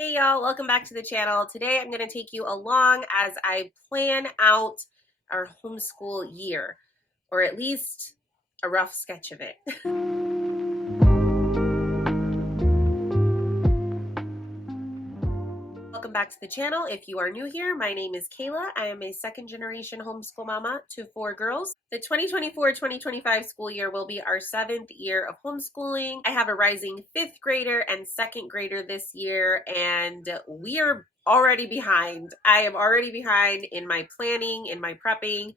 Hey y'all, welcome back to the channel. Today I'm going to take you along as I plan out our homeschool year, or at least a rough sketch of it. Welcome back to the channel. If you are new here, my name is Kayla. I am a second generation homeschool mama to 4 girls. The 2024-2025 school year will be our 7th year of homeschooling. I have a rising 5th grader and 2nd grader this year, and we are already behind. I am already behind in my planning, in my prepping.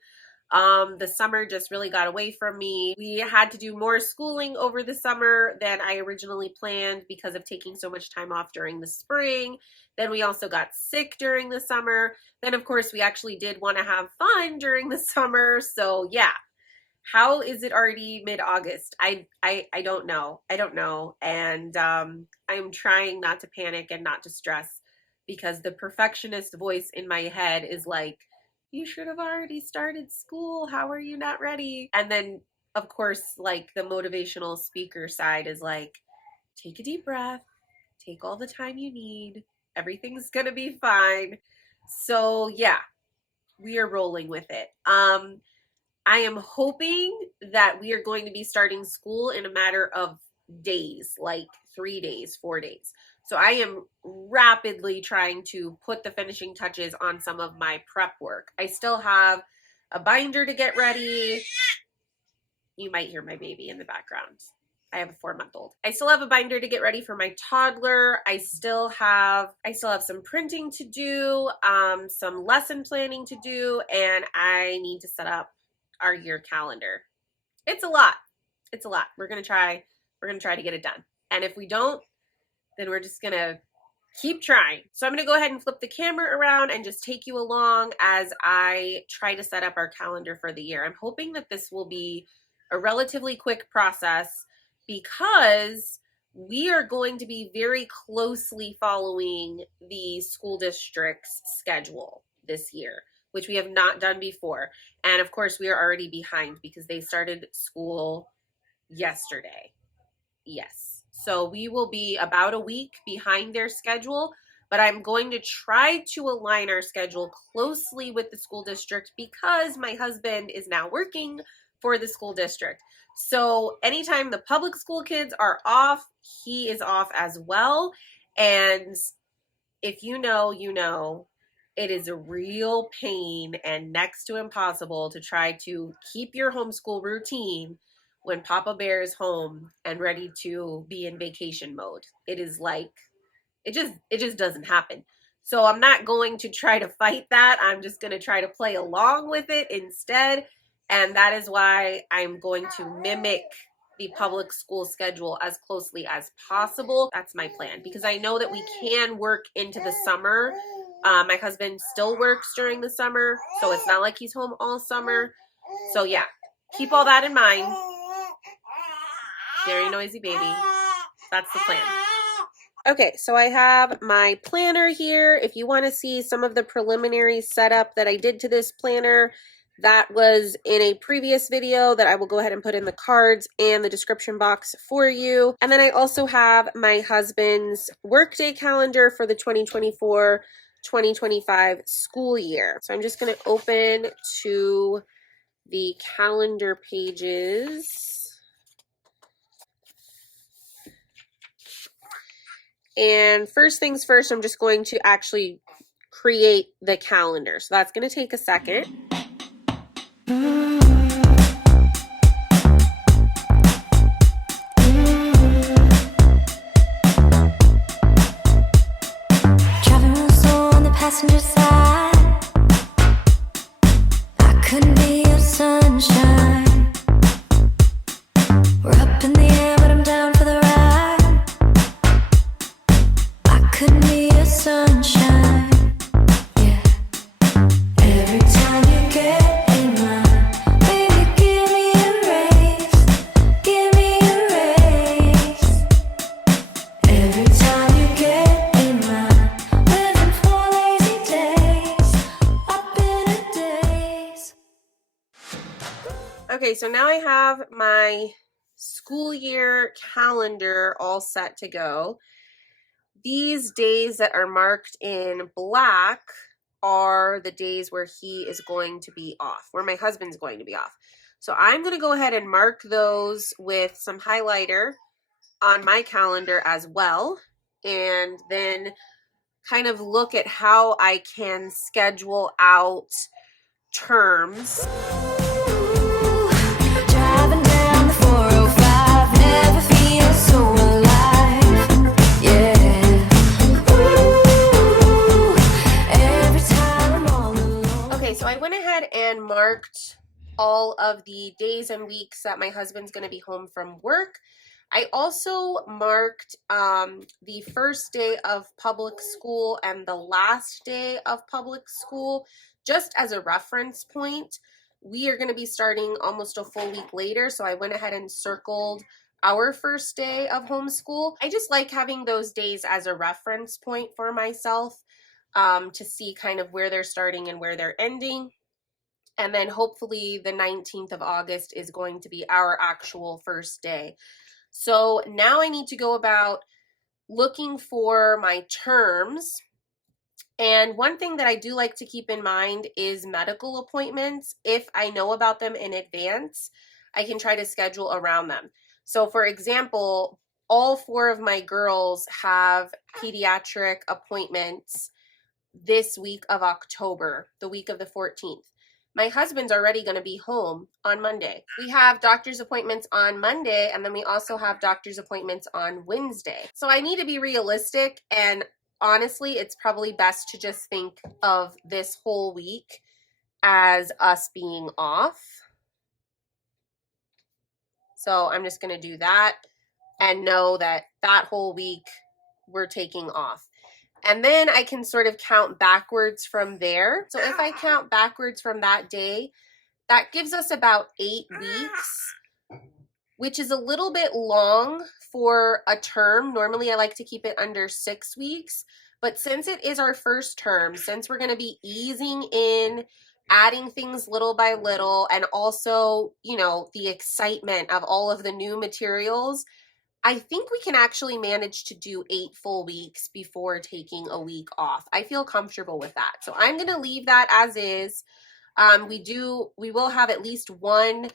The summer just really got away from me. We had to do more schooling over the summer than I originally planned because of taking so much time off during the spring. Then we also got sick during the summer. Then of course we actually did want to have fun during the summer. So yeah, how is it already mid-August? I don't know. I don't know. And I'm trying not to panic and not to stress because the perfectionist voice in my head is like, you should have already started school. How are you not ready? And then, of course, like the motivational speaker side is like, take a deep breath, take all the time you need. Everything's going to be fine. So, yeah, we are rolling with it. I am hoping that we are going to be starting school in a matter of days, like 3 days, 4 days. So I am rapidly trying to put the finishing touches on some of my prep work. I still have a binder to get ready. You might hear my baby in the background. I have a 4-month-old. I still have a binder to get ready for my toddler. I still have some printing to do, some lesson planning to do, and I need to set up our year calendar. It's a lot. It's a lot. We're gonna try to get it done. And if we don't, then we're just gonna keep trying. So I'm gonna go ahead and flip the camera around and just take you along as I try to set up our calendar for the year. I'm hoping that this will be a relatively quick process because we are going to be very closely following the school district's schedule this year, which we have not done before. And of course, we are already behind because they started school yesterday. Yes. So we will be about a week behind their schedule, but I'm going to try to align our schedule closely with the school district because my husband is now working for the school district. So anytime the public school kids are off, he is off as well. And if you know, you know, it is a real pain and next to impossible to try to keep your homeschool routine when Papa Bear is home and ready to be in vacation mode. It is like, it just doesn't happen. So I'm not going to try to fight that. I'm just going to try to play along with it instead. And that is why I'm going to mimic the public school schedule as closely as possible. That's my plan because I know that we can work into the summer. My husband still works during the summer, so it's not like he's home all summer. So yeah, keep all that in mind. Very noisy baby. That's the plan. Okay, so I have my planner here. If you want to see some of the preliminary setup that I did to this planner, that was in a previous video that I will go ahead and put in the cards and the description box for you. And then I also have my husband's workday calendar for the 2024-2025 school year. So I'm just going to open to the calendar pages. And first things first, I'm just going to actually create the calendar. So that's going to take a second. Driving real slow on the passenger side. I couldn't be your sunshine. We're up in the air, but I'm down for the ride. I couldn't be your sunshine. Yeah. Every time you get in line, baby, give me a raise. Give me a raise. Every time you get in line, living for lazy days, up in a daze. Okay, so now I have my school year calendar all set to go. These days that are marked in black are the days where he is going to be off, where my husband's going to be off. So I'm going to go ahead and mark those with some highlighter on my calendar as well, and then kind of look at how I can schedule out terms. Driving down the 405, never feel so alive. Yeah. Ooh, every time I'm all alone. Okay, so I went ahead and marked all of the days and weeks that my husband's going to be home from work. I also marked the first day of public school and the last day of public school just as a reference point. We are going to be starting almost a full week later, so I went ahead and circled our first day of homeschool. I just like having those days as a reference point for myself to see kind of where they're starting and where they're ending. And then hopefully the 19th of August is going to be our actual first day. So now I need to go about looking for my terms. And one thing that I do like to keep in mind is medical appointments. If I know about them in advance, I can try to schedule around them. So for example, all 4 of my girls have pediatric appointments this week of October, the week of the 14th. My husband's already going to be home on Monday. We have doctor's appointments on Monday, and then we also have doctor's appointments on Wednesday. So I need to be realistic, and honestly, it's probably best to just think of this whole week as us being off. So I'm just going to do that and know that that whole week we're taking off. And then I can sort of count backwards from there. So if I count backwards from that day, that gives us about 8 weeks, which is a little bit long for a term. Normally I like to keep it under 6 weeks, but since it is our first term, since we're going to be easing in, adding things little by little, and also, you know, the excitement of all of the new materials, I think we can actually manage to do 8 full weeks before taking a week off. I feel comfortable with that. So I'm going to leave that as is. We will have at least 1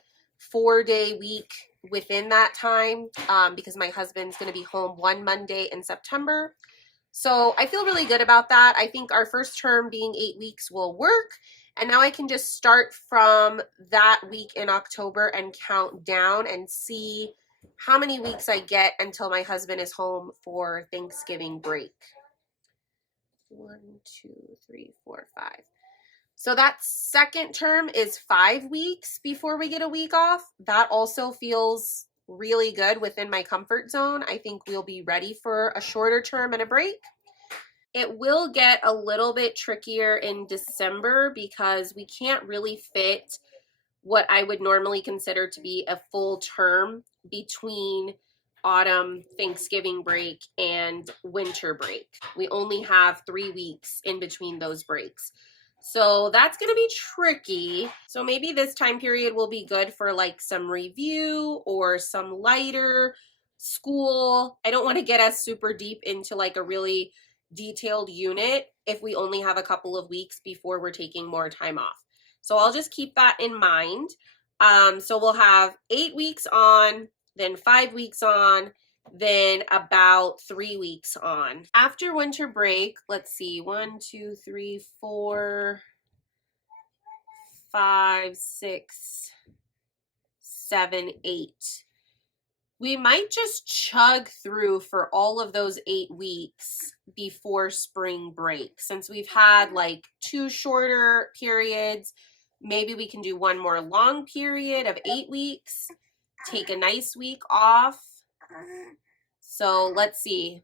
4-day week within that time because my husband's going to be home 1 Monday in September. So I feel really good about that. I think our first term being 8 weeks will work. And now I can just start from that week in October and count down and see how many weeks I get until my husband is home for Thanksgiving break. 1, 2, 3, 4, 5. So that second term is 5 weeks before we get a week off. That also feels really good within my comfort zone. I think we'll be ready for a shorter term and a break. It will get a little bit trickier in December because we can't really fit what I would normally consider to be a full term between autumn, Thanksgiving break, and winter break. We only have 3 weeks in between those breaks. So that's going to be tricky. So maybe this time period will be good for like some review or some lighter school. I don't want to get us super deep into like a really detailed unit if we only have a couple of weeks before we're taking more time off. So I'll just keep that in mind. So we'll have 8 weeks on, then 5 weeks on, then about 3 weeks on. After winter break, let's see, 1, 2, 3, 4, 5, 6, 7, 8. We might just chug through for all of those 8 weeks before spring break. Since we've had like 2 shorter periods, maybe we can do 1 more long period of 8 weeks, take a nice week off. So let's see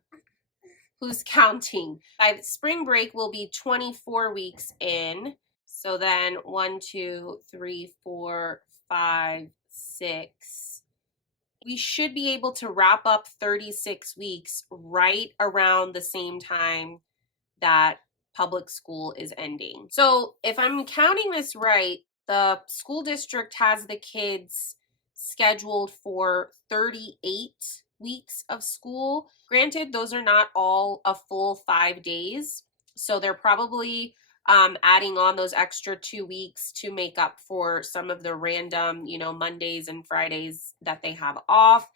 who's counting. By spring break will be 24 weeks in. So then 1, 2, 3, 4, 5, 6. We should be able to wrap up 36 weeks right around the same time that public school is ending. So if I'm counting this right, the school district has the kids scheduled for 38 weeks of school. Granted, those are not all a full 5 days, so they're probably adding on those extra 2 weeks to make up for some of the random, Mondays and Fridays that they have off.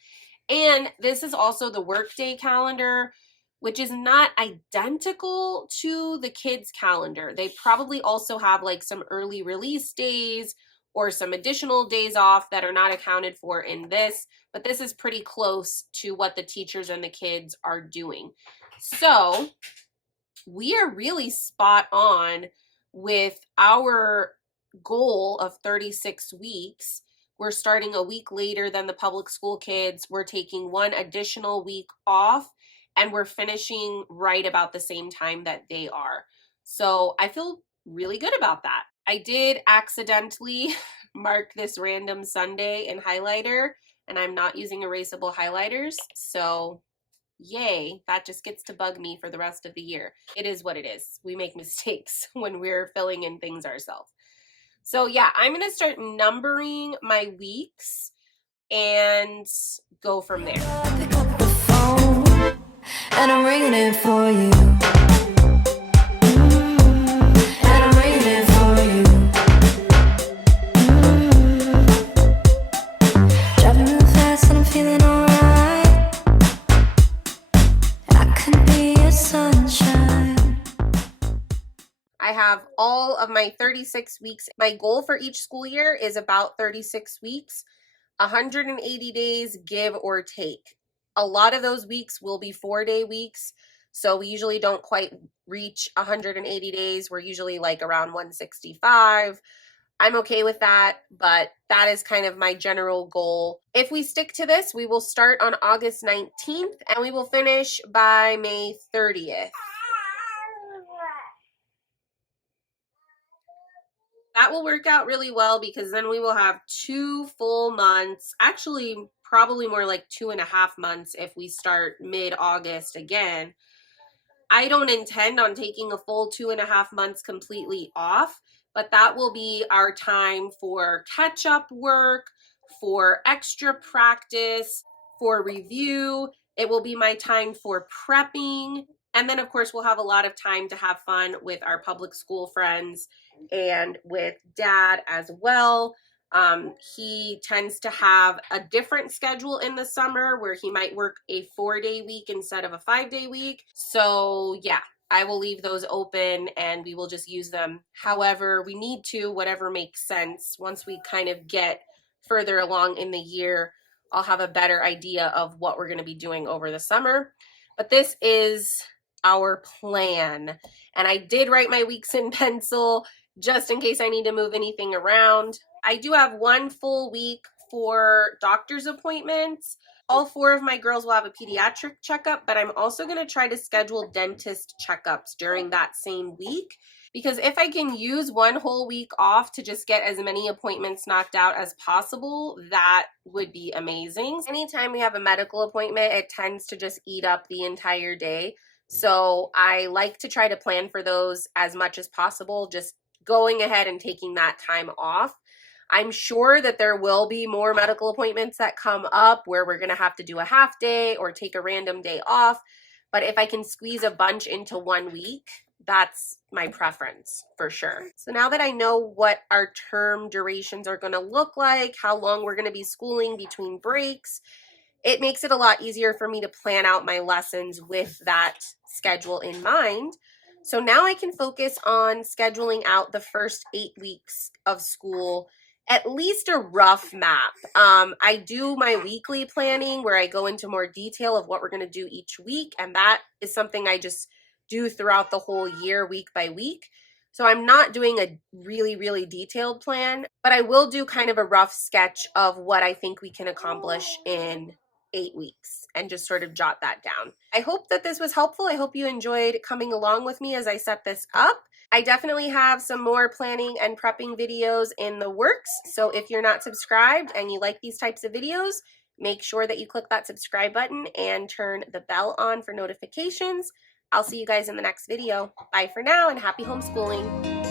And this is also the workday calendar, which is not identical to the kids' calendar. They probably also have like some early release days or some additional days off that are not accounted for in this, but this is pretty close to what the teachers and the kids are doing. So we are really spot on with our goal of 36 weeks. We're starting a week later than the public school kids. We're taking one additional week off, and we're finishing right about the same time that they are. So I feel really good about that. I did accidentally mark this random Sunday in highlighter, and I'm not using erasable highlighters. So yay, that just gets to bug me for the rest of the year. It is what it is. We make mistakes when we're filling in things ourselves. So yeah, I'm going to start numbering my weeks and go from there. Pick up the phone, and I'm ringing it for you. And I'm ringing it for you. Driving real fast and I'm feeling alright. I could be your sunshine. I have all of my 36 weeks. My goal for each school year is about 36 weeks, 180 days, give or take. A lot of those weeks will be 4-day weeks, so we usually don't quite reach 180 days. We're usually like around 165. I'm okay with that, but that is kind of my general goal. If we stick to this, we will start on August 19th and we will finish by May 30th. That will work out really well because then we will have 2 full months, actually probably more like 2.5 months if we start mid-August again. I don't intend on taking a full 2.5 months completely off, but that will be our time for catch-up work, for extra practice, for review. It will be my time for prepping. And then, of course, we'll have a lot of time to have fun with our public school friends and with Dad as well. He tends to have a different schedule in the summer where he might work a 4-day week instead of a 5-day week. So yeah, I will leave those open and we will just use them however we need to, whatever makes sense. Once we kind of get further along in the year, I'll have a better idea of what we're going to be doing over the summer. But this is our plan. And I did write my weeks in pencil just in case I need to move anything around. I do have 1 full week for doctor's appointments. All 4 of my girls will have a pediatric checkup, but I'm also going to try to schedule dentist checkups during that same week. Because if I can use 1 whole week off to just get as many appointments knocked out as possible, that would be amazing. Anytime we have a medical appointment, it tends to just eat up the entire day. So I like to try to plan for those as much as possible, just going ahead and taking that time off. I'm sure that there will be more medical appointments that come up where we're going to have to do a half day or take a random day off. But if I can squeeze a bunch into 1 week, that's my preference for sure. So now that I know what our term durations are going to look like, how long we're going to be schooling between breaks, it makes it a lot easier for me to plan out my lessons with that schedule in mind. So now I can focus on scheduling out the first 8 weeks of school, at least a rough map. I do my weekly planning where I go into more detail of what we're going to do each week, and that is something I just do throughout the whole year, week by week. So I'm not doing a really, really detailed plan, but I will do kind of a rough sketch of what I think we can accomplish in 8 weeks and just sort of jot that down. I hope that this was helpful. I hope you enjoyed coming along with me as I set this up. I definitely have some more planning and prepping videos in the works. So if you're not subscribed and you like these types of videos, make sure that you click that subscribe button and turn the bell on for notifications. I'll see you guys in the next video. Bye for now and happy homeschooling.